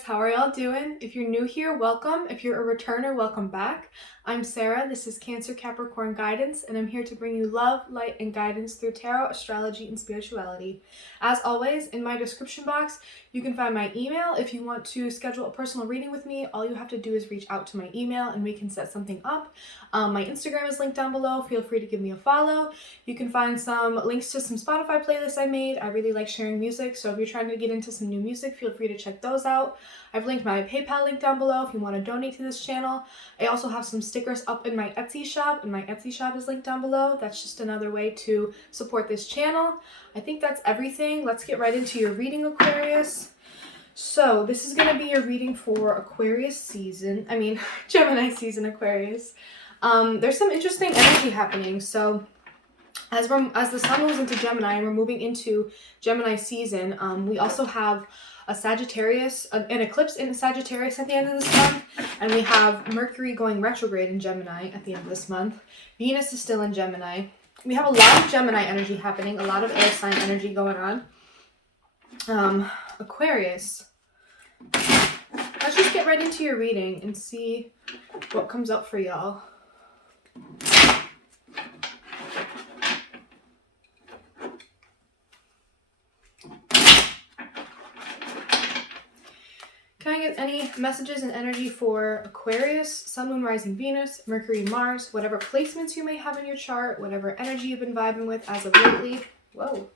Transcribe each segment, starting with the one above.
Aquarius, how are y'all doing? If you're new here, welcome. If you're a returner, welcome back. I'm Sarah, this is Cancer Capricorn Guidance, and I'm here to bring you love, light, and guidance through tarot, astrology, and spirituality. As always, in my description box, you can find my email. If you want to schedule a personal reading with me, all you have to do is reach out to my email and we can set something up. My Instagram is linked down below. Feel free to give me a follow. You can find some links to some Spotify playlists I made. I really like sharing music, so if you're trying to get into some new music, feel free to check those out. I've linked my PayPal link down below if you want to donate to this channel. I also have some stickers up in my Etsy shop, and my Etsy shop is linked down below. That's just another way to support this channel. I think that's everything. Let's get right into your reading, Aquarius. So this is going to be your reading for Aquarius season. Gemini season, Aquarius. There's some interesting energy happening. So as the sun moves into Gemini and we're moving into Gemini season, we also have a Sagittarius, an eclipse in Sagittarius at the end of this month, and we have Mercury going retrograde in Gemini at the end of this month. Venus is still in Gemini. We have a lot of Gemini energy happening, a lot of air sign energy going on. Aquarius, let's just get right into your reading and see what comes up for y'all. Can I get any messages and energy for Aquarius, Sun, Moon, Rising, Venus, Mercury, Mars, whatever placements you may have in your chart, whatever energy you've been vibing with as of lately? Whoa.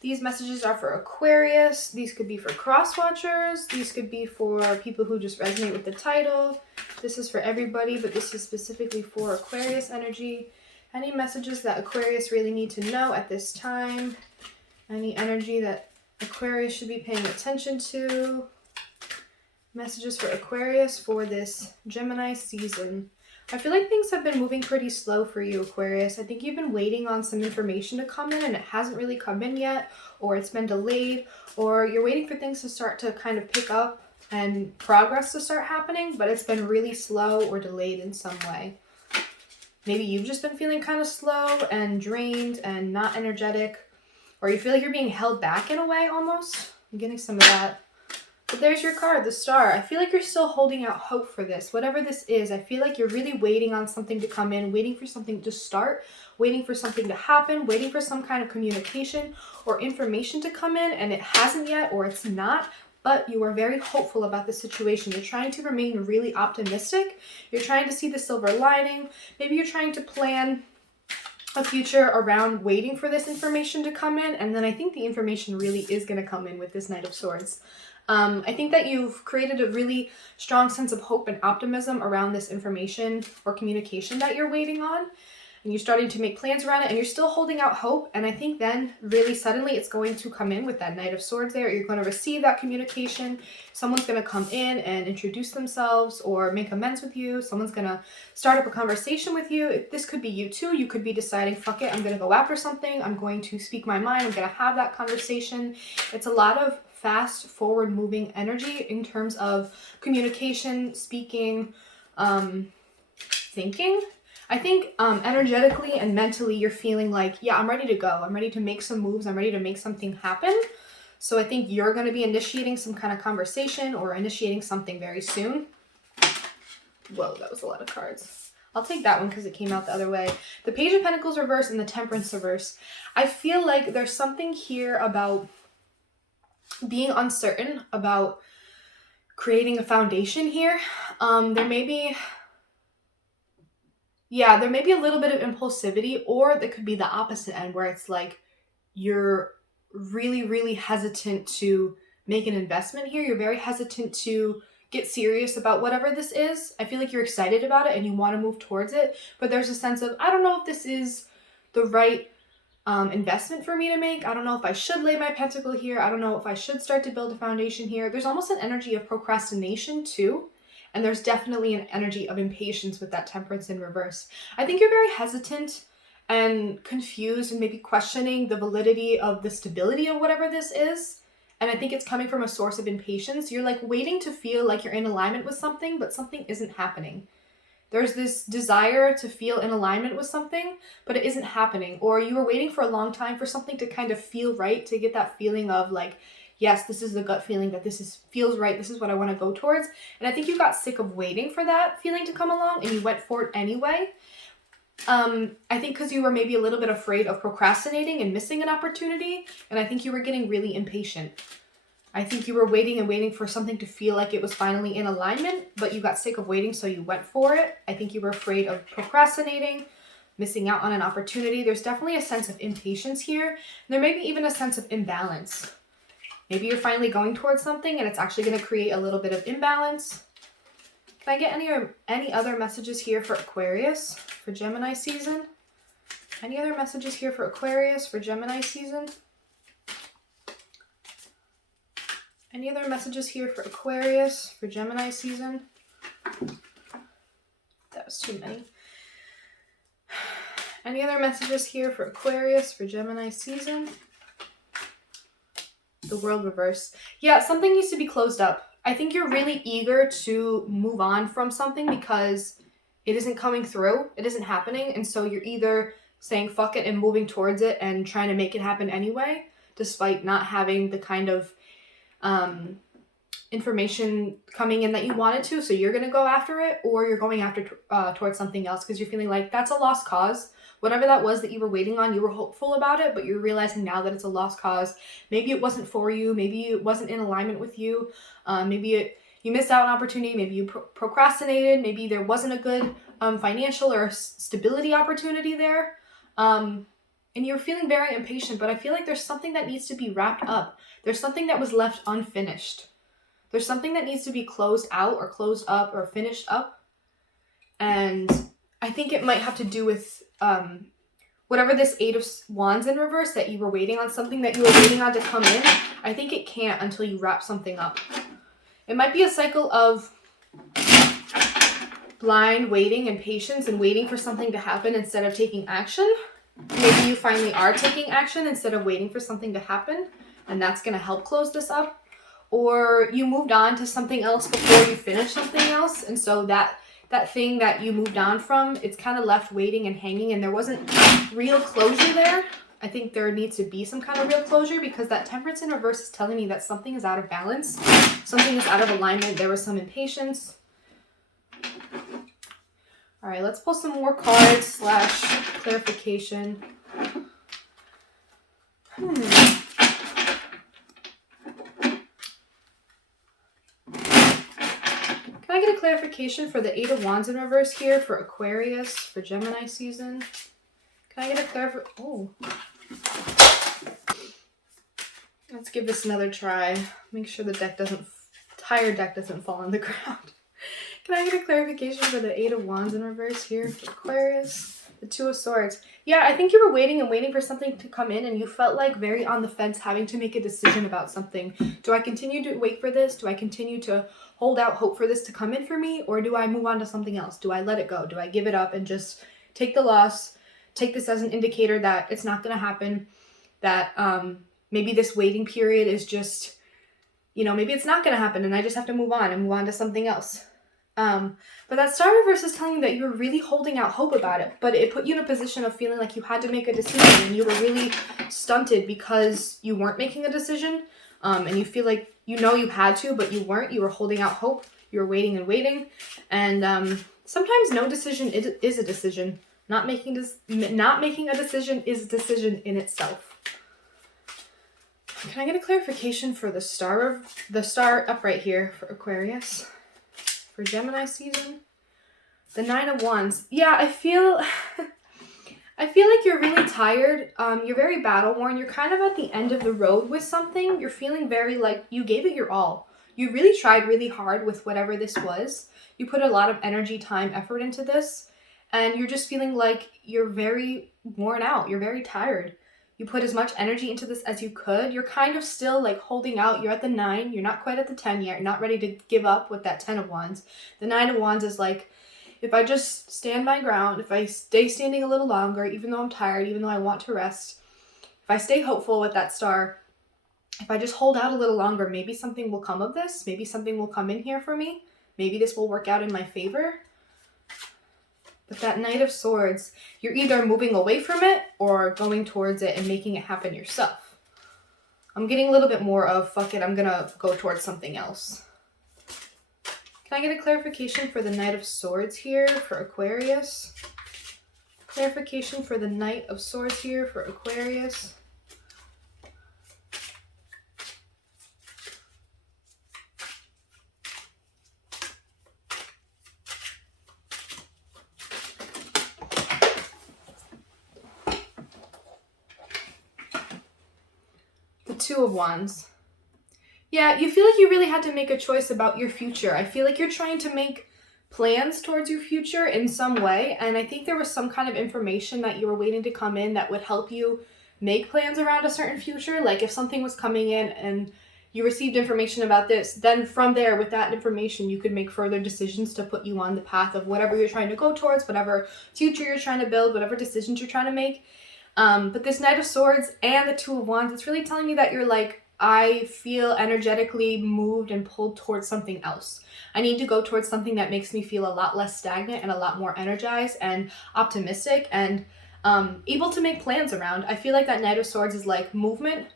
These messages are for Aquarius. These could be for cross-watchers. These could be for people who just resonate with the title. This is for everybody, but this is specifically for Aquarius energy. Any messages that Aquarius really need to know at this time? Any energy that Aquarius should be paying attention to? Messages for Aquarius for this Gemini season. I feel like things have been moving pretty slow for you, Aquarius. I think you've been waiting on some information to come in and it hasn't really come in yet, or it's been delayed, or you're waiting for things to start to kind of pick up and progress to start happening, but it's been really slow or delayed in some way. Maybe you've just been feeling kind of slow and drained and not energetic, or you feel like you're being held back in a way almost. I'm getting some of that. But there's your card, the Star. I feel like you're still holding out hope for this. Whatever this is, I feel like you're really waiting on something to come in, waiting for something to start, waiting for something to happen, waiting for some kind of communication or information to come in, and it hasn't yet, or it's not, but you are very hopeful about the situation. You're trying to remain really optimistic. You're trying to see the silver lining. Maybe you're trying to plan a future around waiting for this information to come in, and then I think the information really is going to come in with this Knight of Swords. I think that you've created a really strong sense of hope and optimism around this information or communication that you're waiting on. And you're starting to make plans around it and you're still holding out hope. And I think then really suddenly it's going to come in with that Knight of Swords there. You're going to receive that communication. Someone's going to come in and introduce themselves or make amends with you. Someone's going to start up a conversation with you. This could be you too. You could be deciding, fuck it, I'm going to go after something. I'm going to speak my mind. I'm going to have that conversation. It's a lot of fast, forward-moving energy in terms of communication, speaking, thinking. I think energetically and mentally you're feeling like, yeah, I'm ready to go. I'm ready to make some moves. I'm ready to make something happen. So I think you're going to be initiating some kind of conversation or initiating something very soon. Whoa, that was a lot of cards. I'll take that one because it came out the other way. The Page of Pentacles reverse and the Temperance reverse. I feel like there's something here about being uncertain about creating a foundation here. There may be a little bit of impulsivity, or there could be the opposite end where it's like you're really, really hesitant to make an investment here. You're very hesitant to get serious about whatever this is. I feel like you're excited about it and you want to move towards it, but there's a sense of, I don't know if this is the right investment for me to make. I don't know if I should lay my pentacle here. I don't know if I should start to build a foundation here. There's almost an energy of procrastination too. And there's definitely an energy of impatience with that Temperance in reverse. I think you're very hesitant and confused and maybe questioning the validity of the stability of whatever this is. And I think it's coming from a source of impatience. You're like waiting to feel like you're in alignment with something, but something isn't happening. There's this desire to feel in alignment with something, but it isn't happening. Or you were waiting for a long time for something to kind of feel right, to get that feeling of like, yes, this is the gut feeling that feels right. This is what I want to go towards. And I think you got sick of waiting for that feeling to come along and you went for it anyway. I think because you were maybe a little bit afraid of procrastinating and missing an opportunity. And I think you were getting really impatient. I think you were waiting and waiting for something to feel like it was finally in alignment, but you got sick of waiting, so you went for it. I think you were afraid of procrastinating, missing out on an opportunity. There's definitely a sense of impatience here. There may be even a sense of imbalance. Maybe you're finally going towards something and it's actually going to create a little bit of imbalance. Can I get any other messages here for Aquarius for Gemini season? Any other messages here for Aquarius for Gemini season? Any other messages here for Aquarius for Gemini season? That was too many. Any other messages here for Aquarius for Gemini season? The World reverse. Yeah, something needs to be closed up. I think you're really eager to move on from something because it isn't coming through. It isn't happening. And so you're either saying fuck it and moving towards it and trying to make it happen anyway, despite not having the kind of information coming in that you wanted to. So you're going to go after it, or you're going after towards something else because you're feeling like that's a lost cause. Whatever that was that you were waiting on, you were hopeful about it, but you're realizing now that it's a lost cause. Maybe it wasn't for you. Maybe it wasn't in alignment with you. Maybe you missed out on opportunity. Maybe you procrastinated. Maybe there wasn't a good financial or stability opportunity there. And you're feeling very impatient, but I feel like there's something that needs to be wrapped up. There's something that was left unfinished. There's something that needs to be closed out or closed up or finished up. And I think it might have to do with whatever this Eight of Wands in reverse that you were waiting on, something that you were waiting on to come in. I think it can't until you wrap something up. It might be a cycle of blind waiting and patience and waiting for something to happen instead of taking action. Maybe you finally are taking action instead of waiting for something to happen, and that's going to help close this up. Or you moved on to something else before you finished something else, and so that thing that you moved on from, it's kind of left waiting and hanging, and there wasn't real closure there. I think there needs to be some kind of real closure because that Temperance in reverse is telling me that something is out of balance. Something is out of alignment. There was some impatience. All right, let's pull some more cards / clarification. Can I get a clarification for the Eight of Wands in reverse here for Aquarius for Gemini season? Can I get a clarification? Oh. Let's give this another try. Make sure the entire deck doesn't fall on the ground. Can I get a clarification for the Eight of Wands in reverse here for Aquarius? The Two of Swords. Yeah, I think you were waiting and waiting for something to come in, and you felt like very on the fence, having to make a decision about something. Do I continue to wait for this? Do I continue to hold out hope for this to come in for me? Or do I move on to something else? Do I let it go? Do I give it up and just take the loss? Take this as an indicator that it's not going to happen, that maybe this waiting period is just, maybe it's not going to happen and I just have to move on to something else. But that Star reverse is telling you that you were really holding out hope about it, but it put you in a position of feeling like you had to make a decision and you were really stunted because you weren't making a decision. And you feel like you had to, but you weren't. You were holding out hope. You were waiting and waiting. And sometimes no decision is a decision. Not making a decision is a decision in itself. Can I get a clarification for the star upright here for Aquarius for Gemini season? The Nine of Wands. Yeah, I feel like you're really tired. You're very battle worn. You're kind of at the end of the road with something. You're feeling very like you gave it your all. You really tried really hard with whatever this was. You put a lot of energy, time, effort into this. And you're just feeling like you're very worn out. You're very tired. You put as much energy into this as you could. You're kind of still like holding out. You're at the 9. You're not quite at the 10 yet. You're not ready to give up with that 10 of Wands. The 9 of Wands is like, if I just stand my ground, if I stay standing a little longer, even though I'm tired, even though I want to rest, if I stay hopeful with that star, if I just hold out a little longer, maybe something will come of this. Maybe something will come in here for me. Maybe this will work out in my favor. But that Knight of Swords, you're either moving away from it or going towards it and making it happen yourself. I'm getting a little bit more of, fuck it, I'm gonna go towards something else. Can I get a clarification for the Knight of Swords here for Aquarius? Clarification for the Knight of Swords here for Aquarius. The Two of Wands. Yeah, you feel like you really had to make a choice about your future. I feel like you're trying to make plans towards your future in some way, and I think there was some kind of information that you were waiting to come in that would help you make plans around a certain future. Like if something was coming in and you received information about this, then from there, with that information, you could make further decisions to put you on the path of whatever you're trying to go towards, whatever future you're trying to build, whatever decisions you're trying to make. But this Knight of Swords and the Two of Wands, it's really telling me that you're like, I feel energetically moved and pulled towards something else. I need to go towards something that makes me feel a lot less stagnant and a lot more energized and optimistic and able to make plans around. I feel like that Knight of Swords is like movement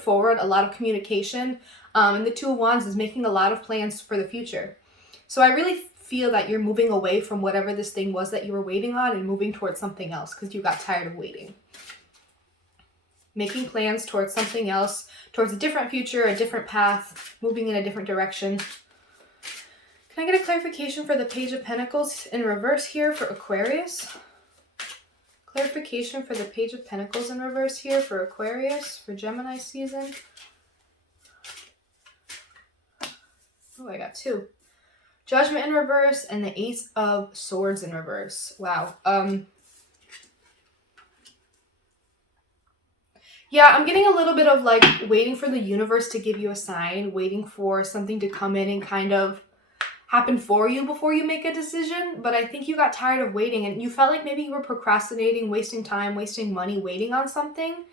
forward, a lot of communication. And the Two of Wands is making a lot of plans for the future. So I really feel that you're moving away from whatever this thing was that you were waiting on and moving towards something else because you got tired of waiting. Making plans towards something else, towards a different future, a different path, moving in a different direction. Can I get a clarification for the Page of Pentacles in reverse here for Aquarius? Clarification for the Page of Pentacles in reverse here for Aquarius, for Gemini season. Oh, I got two. Judgment in reverse and the Ace of Swords in reverse. Wow. Yeah, I'm getting a little bit of like waiting for the universe to give you a sign, waiting for something to come in and kind of happen for you before you make a decision. But I think you got tired of waiting and you felt like maybe you were procrastinating, wasting time, wasting money, waiting on something.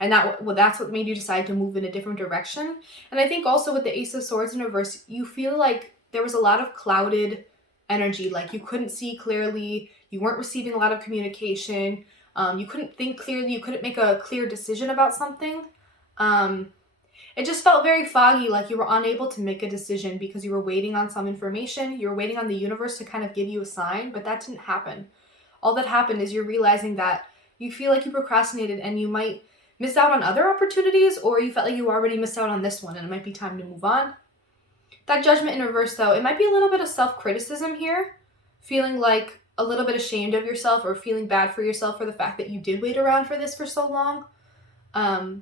And that's what made you decide to move in a different direction. And I think also with the Ace of Swords in reverse, you feel like there was a lot of clouded energy. Like you couldn't see clearly, you weren't receiving a lot of communication. You couldn't think clearly. You couldn't make a clear decision about something. It just felt very foggy, like you were unable to make a decision because you were waiting on some information. You were waiting on the universe to kind of give you a sign, but that didn't happen. All that happened is you're realizing that you feel like you procrastinated and you might miss out on other opportunities, or you felt like you already missed out on this one and it might be time to move on. That Judgment in reverse, though, it might be a little bit of self-criticism here, feeling like a little bit ashamed of yourself or feeling bad for yourself for the fact that you did wait around for this for so long.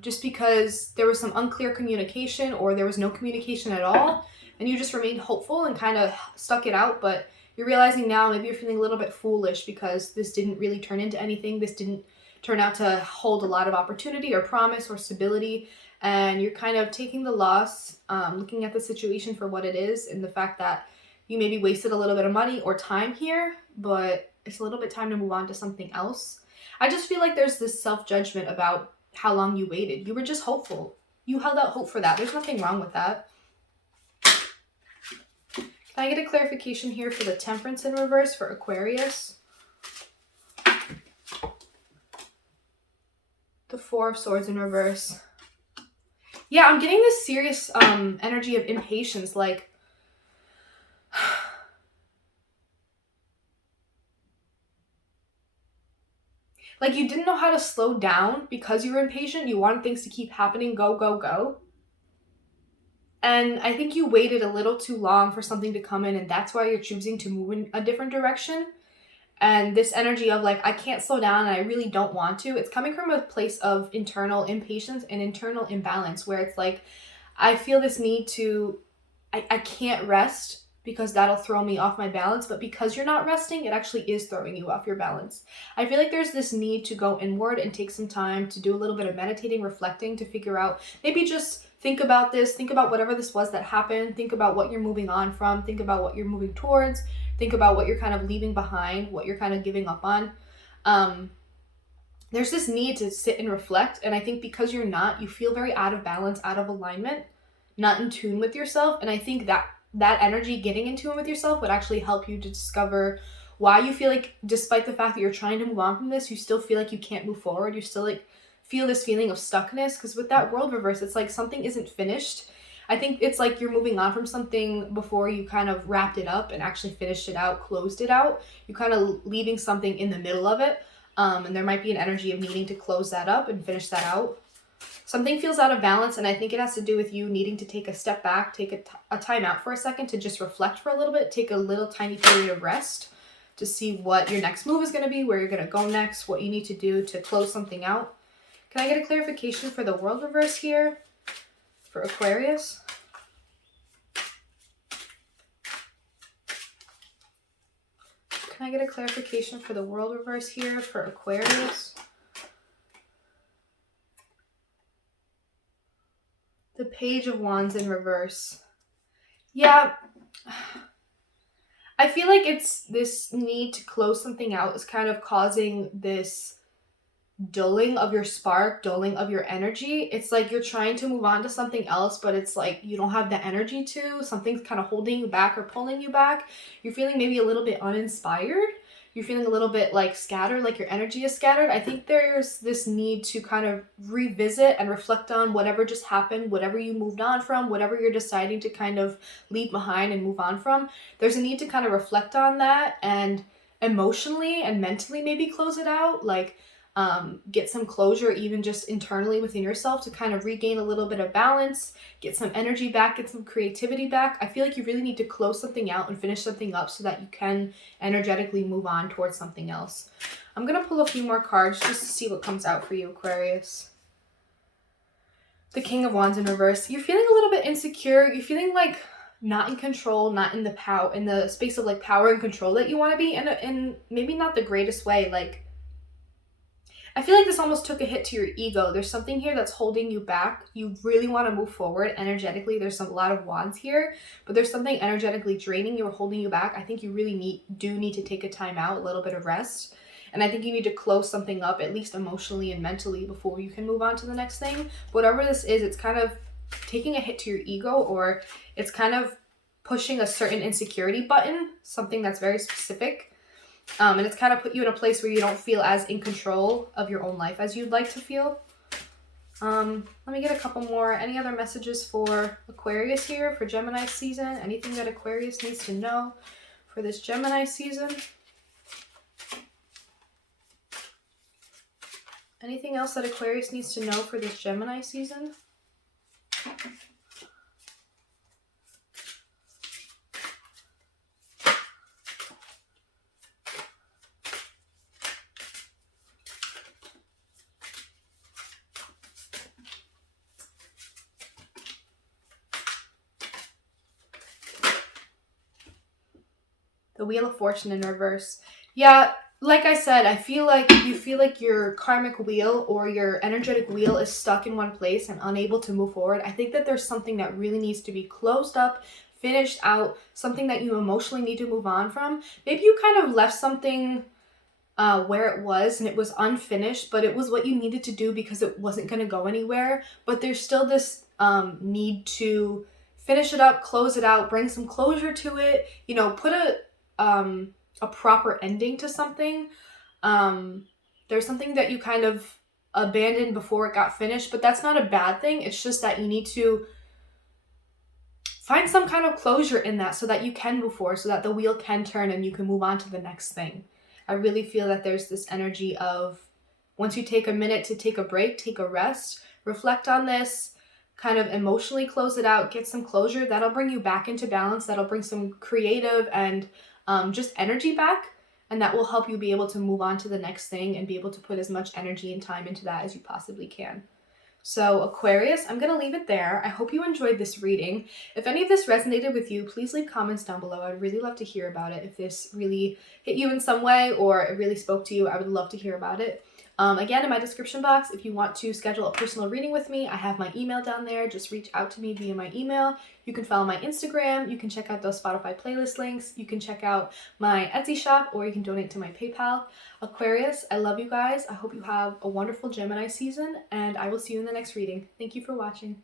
Just because there was some unclear communication or there was no communication at all and you just remained hopeful and kind of stuck it out, but you're realizing now maybe you're feeling a little bit foolish because this didn't really turn into anything. This didn't turn out to hold a lot of opportunity or promise or stability, and you're kind of taking the loss, looking at the situation for what it is and the fact that you maybe wasted a little bit of money or time here, but it's a little bit time to move on to something else. I just feel like there's this self-judgment about how long you waited. You were just hopeful. You held out hope for that. There's nothing wrong with that. Can I get a clarification here for the Temperance in reverse for Aquarius? The Four of Swords in reverse. Yeah, I'm getting this serious energy of impatience, like like you didn't know how to slow down because you were impatient. You wanted things to keep happening, go, go, go. And I think you waited a little too long for something to come in, and that's why you're choosing to move in a different direction. And this energy of like, I can't slow down and I really don't want to, it's coming from a place of internal impatience and internal imbalance where it's like, I feel this need to, I can't rest because that'll throw me off my balance, but because you're not resting, it actually is throwing you off your balance. I feel like there's this need to go inward and take some time to do a little bit of meditating, reflecting, to figure out, maybe just think about this, think about whatever this was that happened, think about what you're moving on from, think about what you're moving towards, think about what you're kind of leaving behind, what you're kind of giving up on. There's this need to sit and reflect, and I think because you're not, you feel very out of balance, out of alignment, not in tune with yourself, and I think that energy getting in tune with yourself would actually help you to discover why you feel like, despite the fact that you're trying to move on from this, you still feel like you can't move forward. You still like feel this feeling of stuckness, because with that world reverse, it's like something isn't finished. I think it's like you're moving on from something before you kind of wrapped it up and actually finished it out, closed it out. You're kind of leaving something in the middle of it. And there might be an energy of needing to close that up and finish that out. Something feels out of balance, and I think it has to do with you needing to take a step back, take a time out for a second to just reflect for a little bit, take a little tiny period of rest to see what your next move is going to be, where you're going to go next, what you need to do to close something out. Can I get a clarification for the world reverse here for Aquarius? Can I get a clarification for the world reverse here for Aquarius? The Page of Wands in reverse. Yeah. I feel like it's this need to close something out is kind of causing this dulling of your spark, dulling of your energy. It's like you're trying to move on to something else, but it's like you don't have the energy to. Something's kind of holding you back or pulling you back. You're feeling maybe a little bit uninspired. You're feeling a little bit like scattered, like your energy is scattered. I think there's this need to kind of revisit and reflect on whatever just happened, whatever you moved on from, whatever you're deciding to kind of leave behind and move on from. There's a need to kind of reflect on that and emotionally and mentally maybe close it out. Like get some closure even just internally within yourself to kind of regain a little bit of balance, get some energy back, get some creativity back. I feel like you really need to close something out and finish something up so that you can energetically move on towards something else. I'm going to pull a few more cards just to see what comes out for you, Aquarius. The King of Wands in reverse. You're feeling a little bit insecure. You're feeling like not in control, not in the space of like power and control that you want to be in maybe not the greatest way. Like, I feel like this almost took a hit to your ego. There's something here that's holding you back. You really want to move forward energetically. There's a lot of wands here, but there's something energetically draining you or holding you back. I think you really do need to take a time out, a little bit of rest. And I think you need to close something up, at least emotionally and mentally, before you can move on to the next thing. Whatever this is, it's kind of taking a hit to your ego, or it's kind of pushing a certain insecurity button, something that's very specific. And it's kind of put you in a place where you don't feel as in control of your own life as you'd like to feel. Let me get a couple more. Any other messages for Aquarius here for Gemini season? Anything that Aquarius needs to know for this Gemini season? Anything else that Aquarius needs to know for this Gemini season? The Wheel of Fortune in reverse. Yeah, like I said, I feel like you feel like your karmic wheel or your energetic wheel is stuck in one place and unable to move forward. I think that there's something that really needs to be closed up, finished out, something that you emotionally need to move on from. Maybe you kind of left something where it was and it was unfinished, but it was what you needed to do because it wasn't going to go anywhere. But there's still this need to finish it up, close it out, bring some closure to it, you know, put a proper ending to something. There's something that you kind of abandoned before it got finished, but that's not a bad thing. It's just that you need to find some kind of closure in that so that you can move forward, so that the wheel can turn and you can move on to the next thing. I really feel that there's this energy of once you take a minute to take a break, take a rest, reflect on this, kind of emotionally close it out, get some closure, that'll bring you back into balance. That'll bring some creative and just energy back, and that will help you be able to move on to the next thing and be able to put as much energy and time into that as you possibly can. So Aquarius, I'm going to leave it there. I hope you enjoyed this reading. If any of this resonated with you, please leave comments down below. I'd really love to hear about it. If this really hit you in some way or it really spoke to you, I would love to hear about it. Again, in my description box, if you want to schedule a personal reading with me, I have my email down there. Just reach out to me via my email. You can follow my Instagram. You can check out those Spotify playlist links. You can check out my Etsy shop, or you can donate to my PayPal. Aquarius, I love you guys. I hope you have a wonderful Gemini season, and I will see you in the next reading. Thank you for watching.